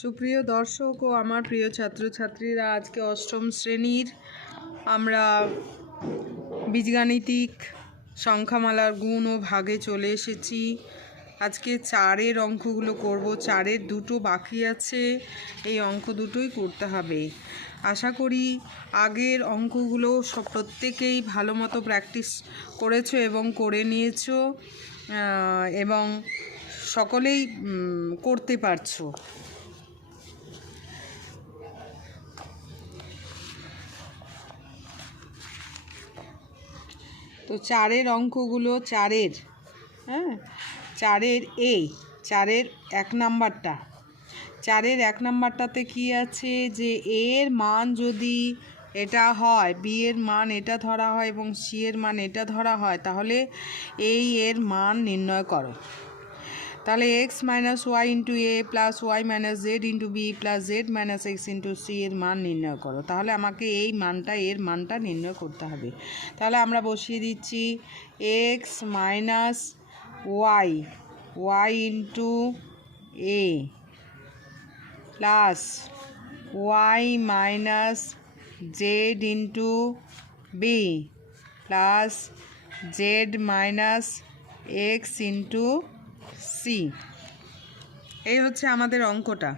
সুপ্রিয় দর্শক ও আমার প্রিয় ছাত্রছাত্রীরা, আজকে অষ্টম শ্রেণীর আমরা বীজগাণিতিক সংখ্যামালার গুণ ও ভাগে চলে এসেছি। আজকে 4-এর অঙ্কগুলো করব। 4-এর দুটো বাকি আছে, এই অঙ্ক দুটোই করতে হবে। আশা করি আগের অঙ্কগুলো প্রত্যেকেই ভালো মতো প্র্যাকটিস করেছো এবং করে নিয়েছো এবং সকলেই করতে পারছো। তো 4-এর অঙ্কগুলো 4-এর 4-এর 1 নাম্বারটা 4-এর 1 নাম্বারটাতে কি আছে যে এর মান যদি এটা হয়, বি এর মান এটা ধরা হয় এবং সি এর মান এটা ধরা হয়, তাহলে এই এর মান নির্ণয় করো। তাহলে x minus y into a plus y minus z into b plus z minus x into c এর মান নির্ণয় করো। তাহলে আমাকে এই মানটা, এর মানটা নির্ণয় করতে হবে। তাহলে আমরা বসিয়ে দিচ্ছি x minus y into a plus y minus z into b plus z minus x into c. এই হচ্ছে আমাদের অঙ্কটা।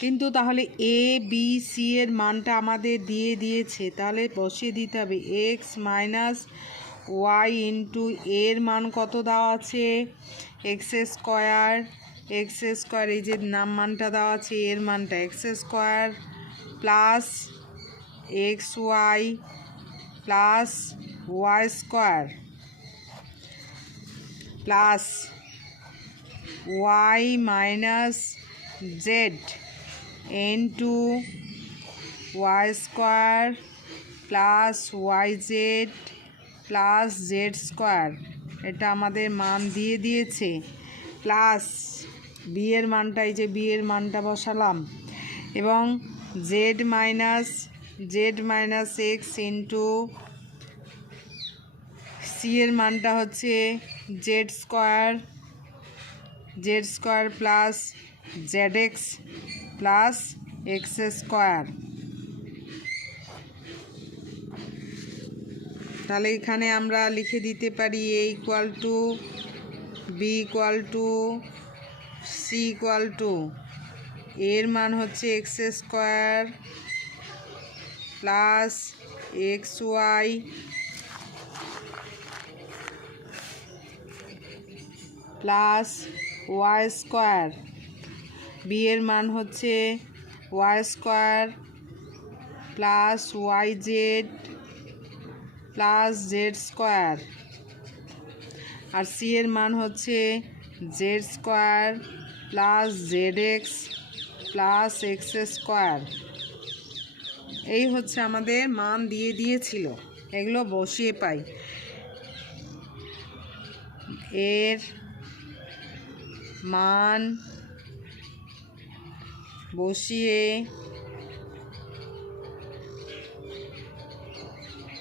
কিন্তু তাহলে এ বি সি এর মানটা আমাদের দিয়ে দিয়েছে, তাহলে বসিয়ে দিতে হবে এক্স মাইনাস ওয়াই ইন্টু এর মান কত দেওয়া আছে, এক্স স্কোয়ার, এই যে মানটা দেওয়া আছে, এর মানটা x square plus x y plus y square plus y minus z into y square plus y z plus z square. এটা আমাদের মান দিয়ে দিয়েছে। প্লাস বি এর মানটা, এই যে বি এর মানটা বসালাম, এবং z minus x into c এর মানটা হচ্ছে z square plus z x plus x square. তাহলে এখানে আমরা লিখে দিতে পারি a equal to b equal to c equal to এর মান হচ্ছে x square plus x y plus y square, b এর মান হচ্ছে y square plus y z plus z square, আর সি এর মান হচ্ছে z square plus z x plus x square. এই হচ্ছে আমাদের মান দিয়ে দিয়েছিল, এগুলো বসিয়ে পাই। এর মান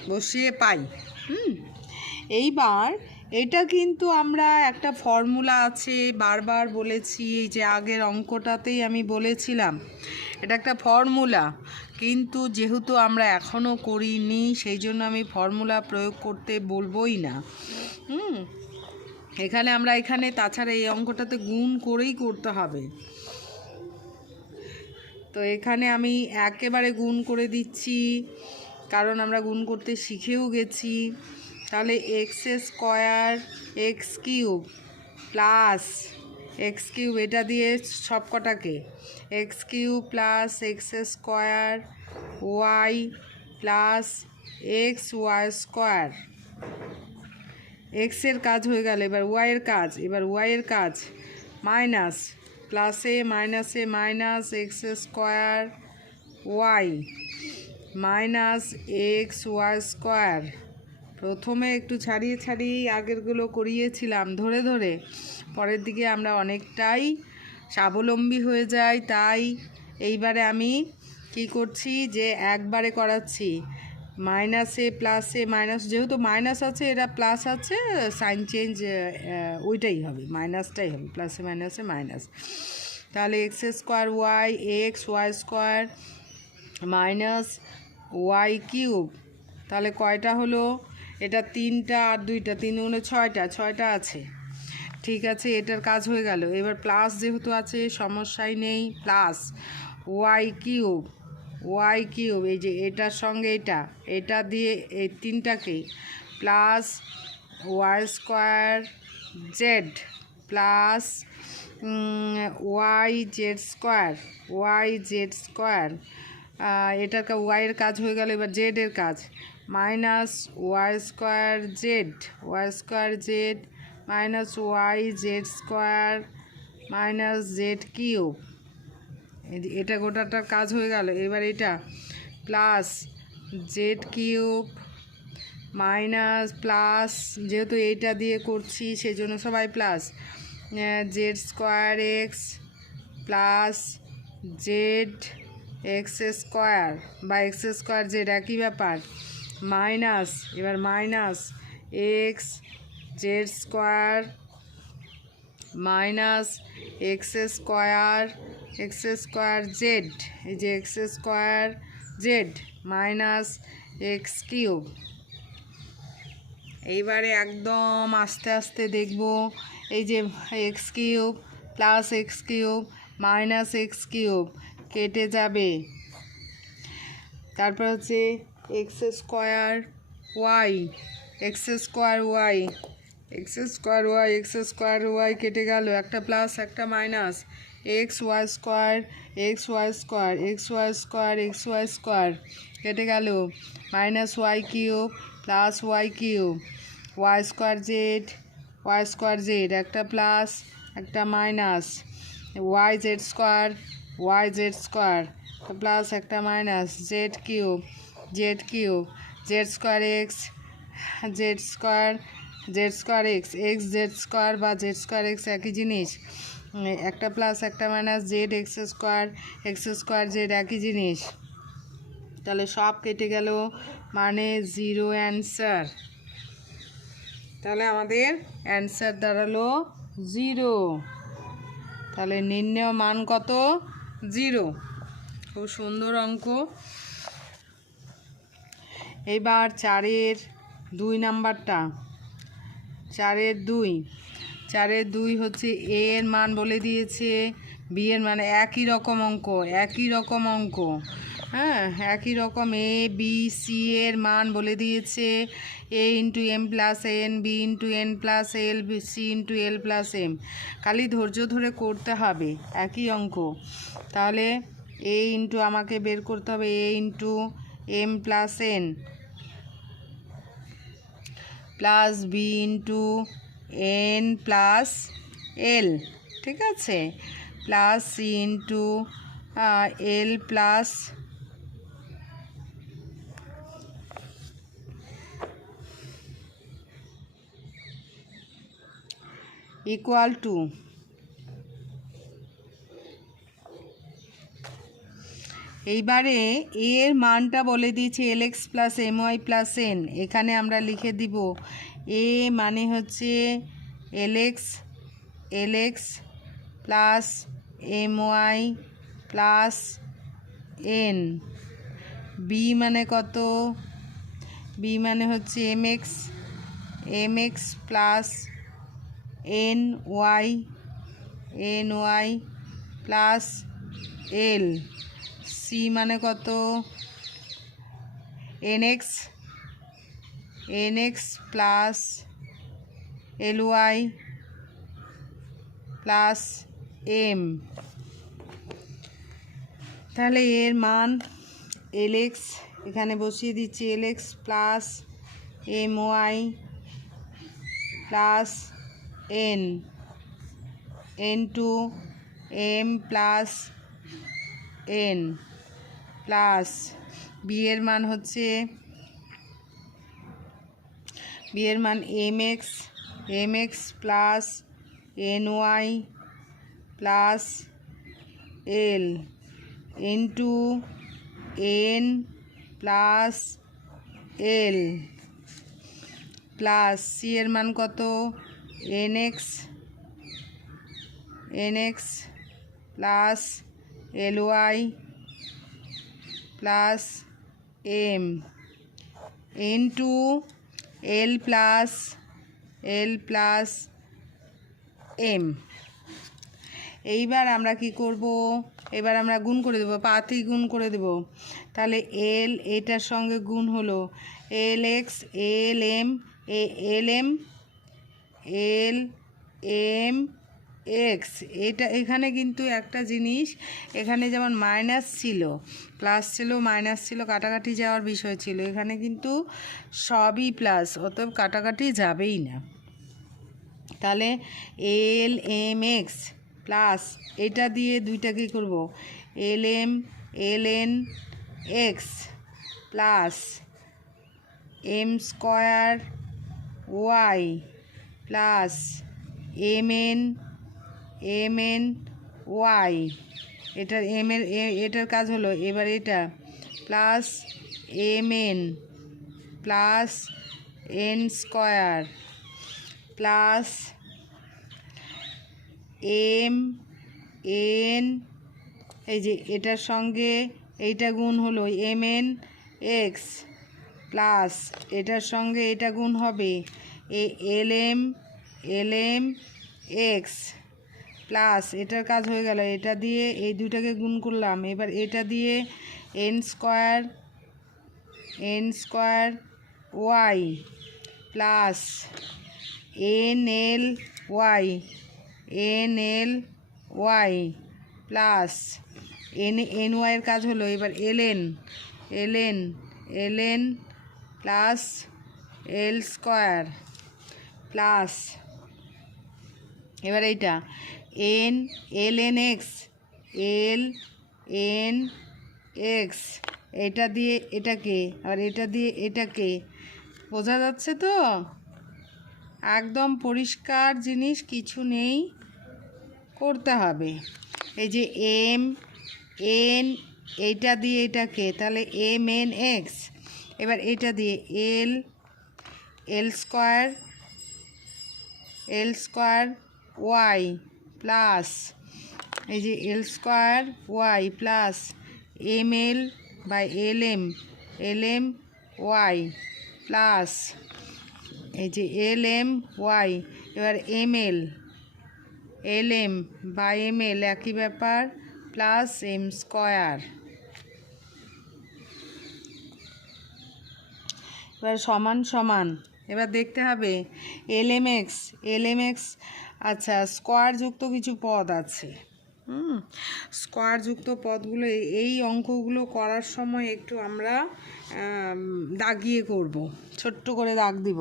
বসিয়ে পাই। এইবার এটা কিন্তু আমরা একটা ফর্মুলা আছে, বারবার বলেছি, এই যে আগের অঙ্কটাতেই আমি বলেছিলাম এটা একটা ফর্মুলা, কিন্তু যেহেতু আমরা এখনও করিনি সেই জন্য আমি ফর্মুলা প্রয়োগ করতে বলবোই না। এখানে তাছাড়া এই অঙ্কটাতে গুণ করেই করতে হবে। তো এখানে আমি একেবারে গুণ করে দিচ্ছি, কারণ আমরা গুণ করতে শিখেও গেছি। তাহলে x square x cube plus x cube, এটা দিয়ে সব কটাকে, x cube plus x square y plus x y square. এক্সের কাজ হয়ে গেল, এবার ওয়াইয়ের কাজ মাইনাস প্লাসে minus x square y minus x y square. প্রথমে একটু ছাড়িয়ে আগেরগুলো করিয়েছিলাম ধরে ধরে, পরের দিকে আমরা অনেকটাই স্বাবলম্বী হয়ে যাই। তাই এইবারে আমি কি করছি যে একবারে করাচ্ছি, মাইনাসে প্লাসে মাইনাস, যেহেতু মাইনাস আছে এটা প্লাস আছে, সাইন চেঞ্জ ওইটাই হবে, মাইনাসটাই হবে, প্লাসে মাইনাসে মাইনাস। তাহলে x square y x y square minus y cube, তাহলে কয়টা হলো? এটা 3টা আর 2টা, 3 গুণে 6টা আছে। ঠিক আছে, এটার কাজ হয়ে গেল। এবার প্লাস যেহেতু আছে সমস্যাই নেই, প্লাস ওয়াই কিউব এই যে এটার সঙ্গে এটা দিয়ে এই 3টাকে plus y square z plus y z square এটার ওয়াইয়ের কাজ হয়ে গেল। এবার জেডের কাজ minus y square z minus y z square minus z cube, এটা গোটাটার কাজ হয়ে গেল। এবার এটা plus z cube minus plus যেহেতু এইটা দিয়ে করছি সেজন্য সবাই plus z square x plus z x square বা এক্স স্কোয়ার জেড একই ব্যাপার মাইনাস এবার minus x z square minus x square Z এই যে x square z minus x cube. এইবারে একদম আস্তে আস্তে দেখব। এই যে x cube plus x cube minus x cube কেটে যাবে, তারপর হচ্ছে এক্স স্কোয়ার ওয়াই কেটে গেল, একটা প্লাস একটা মাইনাস এক্স ওয়াই স্কোয়ার কেটে গেল, minus y cube plus y cube y square z একটা প্লাস একটা minus y z square plus একটা minus z square x x z square বা জেড স্কোয়ার এক্স একই জিনিস, একটা প্লাস একটা minus z x square z একই জিনিস। তাহলে সব কেটে গেল মানে 0 অ্যান্সার। তাহলে আমাদের অ্যান্সার দাঁড়ালো 0। তাহলে নির্ণেয় মান কত? 0। খুব সুন্দর অঙ্ক। এবার 4-এর 2 নাম্বারটা, 4-এর 2 হচ্ছে এ এর মান বলে দিয়েছে, বি এর মানে একই রকম অঙ্ক হ্যাঁ, একই রকম এ বি সি এর মান বলে দিয়েছে, a into m plus n, b into n plus l, c into l plus m. খালি ধৈর্য ধরে করতে হবে, একই অঙ্ক। তাহলে এ ইন্টু আমাকে বের করতে হবে a into m plus n plus b into n plus l, ঠিক আছে, plus c into l plus equal to এইবারে এর মানটা বলে দিয়েছে l x plus m y plus n, এখানে আমরা লিখে দিব এ মানে হচ্ছে l x plus m y plus n, b মানে কত? বি মানে হচ্ছে m x plus n y plus l, c মানে কত? N x plus l y plus m. তাহলে এর মান এল এক্স এখানে বসিয়ে দিচ্ছি, l x plus m y plus n to m plus n plus b এর মান হচ্ছে m x plus n y plus l into n plus l plus c এর মান কত? N x plus l y plus m into l plus m. এইবার আমরা কি করব, এবার আমরা গুণ করে দেবো, পাতেই গুণ করে দেব। তাহলে এল এটার সঙ্গে গুণ হলো l x l m l m x. এটা এখানে কিন্তু একটা জিনিস, এখানে যেমন মাইনাস ছিল, প্লাস ছিল, মাইনাস ছিল, কাটাকাটি যাওয়ার বিষয় ছিল, এখানে কিন্তু সবই প্লাস, অতএব কাটাকাটি যাবেই না। তাহলে এল এম এক্স প্লাস এটা দিয়ে দুইটা কী করবো, l n x plus m square y plus m N y. এটার কাজ হলো এবার এটা plus m N plus n square plus m n, এই যে এটার সঙ্গে এইটা গুণ হলো এম এন এক্স প্লাস এটার সঙ্গে এটা গুণ হবে এল এম এক্স প্লাস এটার কাজ হয়ে গেল, এটা দিয়ে এই দুটাকে গুণ করলাম, এবার এটা দিয়ে n square y plus N L y plus n ওয়াইয়ের কাজ হলো এবার l n plus l square plus এবার এইটা এল এন এক্স এটা দিয়ে এটাকে, আর এটা দিয়ে এটাকে, বোঝা যাচ্ছে তো? একদম পরিষ্কার জিনিস, কিছু নেই, করতে হবে। এই যে এম এন, এইটা দিয়ে এটাকে, তাহলে এম এন এক্স, এবার এটা দিয়ে এল স্কোয়ার ওয়াই প্লাস এই যে l square y plus m l by l m y plus এই যে এল এম ওয়াই, এবার এম বাই এম এল একই ব্যাপার, প্লাস এম স্কোয়ার। এবার সমান, এবার দেখতে হবে এল এম এক্স, আচ্ছা স্কোয়ার যুক্ত কিছু পদ আছে, স্কোয়ার যুক্ত পদগুলো এই অঙ্কগুলো করার সময় একটু আমরা দাগিয়ে করব, ছোট্ট করে দাগ দিব।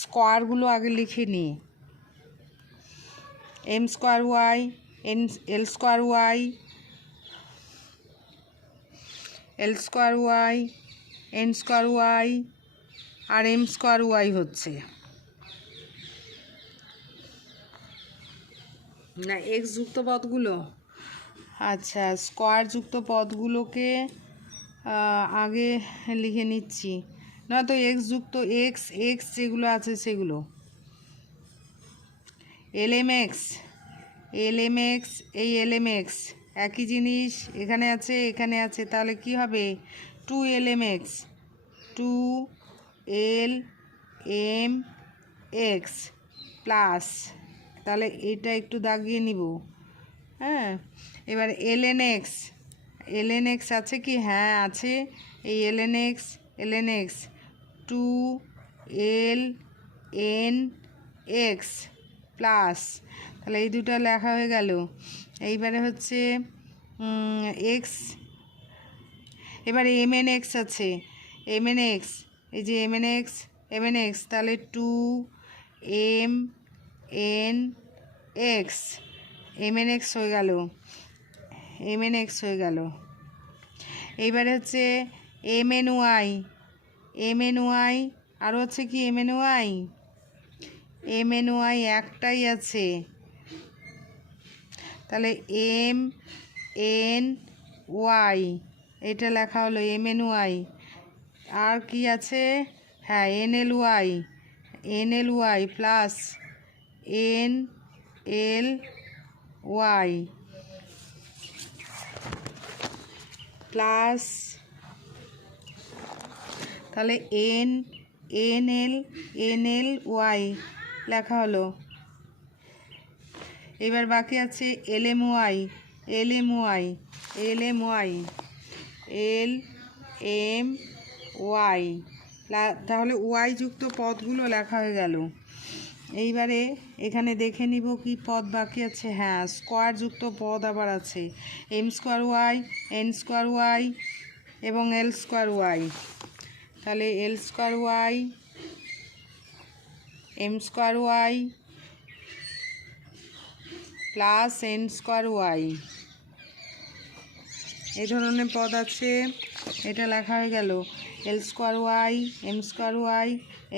স্কোয়ারগুলো আগে লিখে নিই, m square y l square y n square y আর এম স্কোয়ার ওয়াই হচ্ছে না এক্স যুক্ত পদগুলো। আচ্ছা স্কোয়ার যুক্ত পদগুলোকে আগে লিখে নিচ্ছি, না তো এক্স যুক্ত এক্স যেগুলো আছে সেগুলো এল এম এক্স এই এল এম এক্স একই জিনিস এখানে আছে, তাহলে কি হবে two l m x plus, তাহলে এটা একটু দাগিয়ে নিব, হ্যাঁ। এবার এল এন এক্স আছে কি, হ্যাঁ আছে, এই এল এন এক্স টু এল এন এক্স প্লাস, তাহলে এই দুটো লেখা হয়ে গেল। এইবারে হচ্ছে এক্স, এবারে এম এন এক্স আছে, এই যে এম এন এক্স তাহলে টু এম এন এক্স হয়ে গেল, এইবারে হচ্ছে এম এন ওয়াই, আরও হচ্ছে কি এম এন ওয়াই একটাই আছে, তাহলে এম এন ওয়াই এটা লেখা হলো এম এন ওয়াই, আর কি আছে, হ্যাঁ এন এল y plus N L y plus তাহলে এন এল ওয়াই লেখা হলো। এবার বাকি আছে এল এম ওয়াই তাহলে ওয়াই যুক্ত পদগুলো লেখা হয়ে গেল। এইবারে এখানে দেখে নিব কি পদ বাকি আছে। হ্যাঁ, স্কোয়ার যুক্ত পদ আবার আছে, m square y, n square y এবং এল স্কোয়ার ওয়াই। তাহলে l square y, m square y plus n square y, এই ধরনের পদ আছে। এটা লেখা হয়ে গেল l square y, m square y,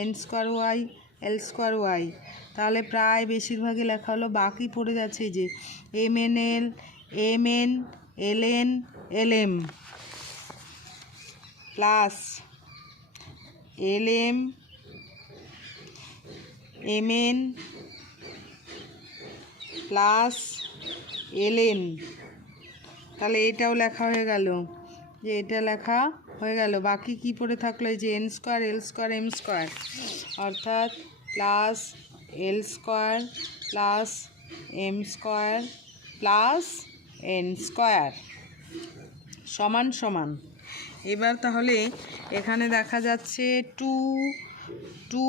n square y, l square y. তাহলে প্রায় বেশিরভাগই লেখা হলো। বাকি পড়ে যাচ্ছে যে M n l m plus এল এম প্লাস এল এন। তাহলে এটাও লেখা হয়ে গেল, যে এটা লেখা হয়ে গেল। বাকি কি পড়ে থাকলো, এই যে n square, l square, m square, অর্থাৎ plus l square plus m square plus n square সমান সমান। এবার তাহলে এখানে দেখা যাচ্ছে টু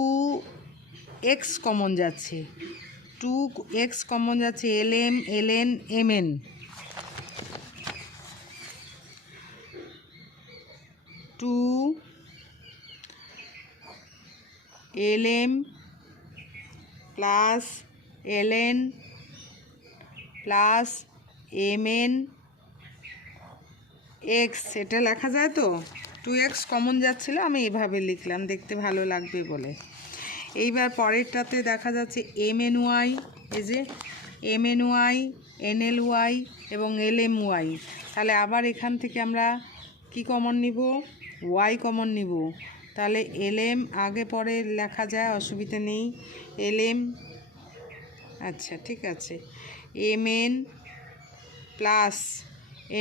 এক্স কমন যাচ্ছে, 2x কমন যাচ্ছে, l m m n. Two l m plus l n plus m n x, এটা লেখা যায় তো। 2x কমন যাচ্ছিল, আমি এভাবে লিখলাম দেখতে ভালো লাগবে বলে। এইবার পরেরটাতে দেখা যাচ্ছে এম এন ওয়াই, এই যে এম এন ওয়াই, এন এল ওয়াই এবং এল এম ওয়াই। তাহলে আবার এখান থেকে আমরা কি কমন নিব, ওয়াই কমন নিব। তাহলে এল এম আগে পরে লেখা যায়, অসুবিধা নেই। এল এম, আচ্ছা ঠিক আছে, M N plus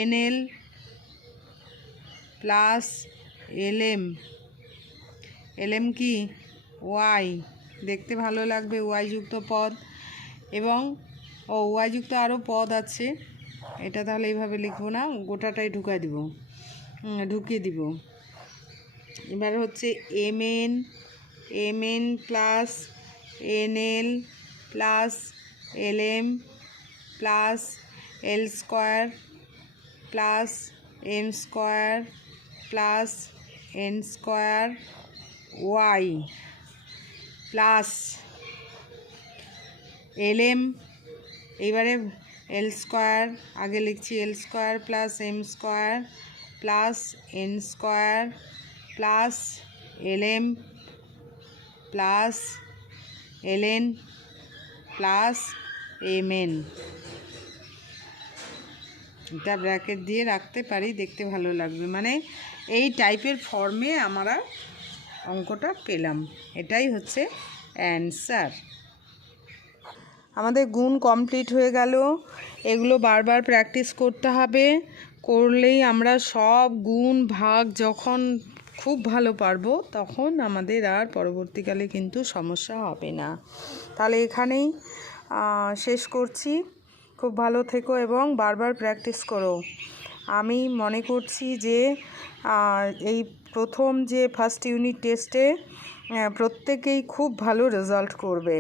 N L plus এল এম কি ওয়াই, দেখতে ভালো লাগবে, ওয়াই যুক্ত পদ। এবং ওয়াই যুক্ত আরও পদ আছে, এটা তাহলে এইভাবে লিখবো না, গোটাটাই ঢুকিয়ে দিব। এবার হচ্ছে m N plus N L plus এল m plus l square plus m square plus n square y plus এল এম। এইবারে এল স্কোয়ার আগে লিখছি, l square plus m square plus n square plus এল m plus l n plus m n. এটা bracket দিয়ে রাখতে পারি, দেখতে ভালো লাগবে। মানে এই টাইপের ফর্মে আমরা অঙ্কটা পেলাম, এটাই হচ্ছে অ্যান্সার। আমাদের গুণ কমপ্লিট হয়ে গেল। এগুলো বারবার প্র্যাকটিস করতে হবে, করলেই আমরা সব গুণ ভাগ যখন খুব ভালো পারবো, তখন আমাদের আর পরবর্তীকালে কিন্তু সমস্যা হবে না। তাহলে এখানেই শেষ করছি। খুব ভালো থেকো এবং বারবার প্র্যাকটিস করো। আমি মনে করছি যে এই প্রথম যে ফার্স্ট ইউনিট টেস্টে প্রত্যেকেই খুব ভালো রেজাল্ট করবে।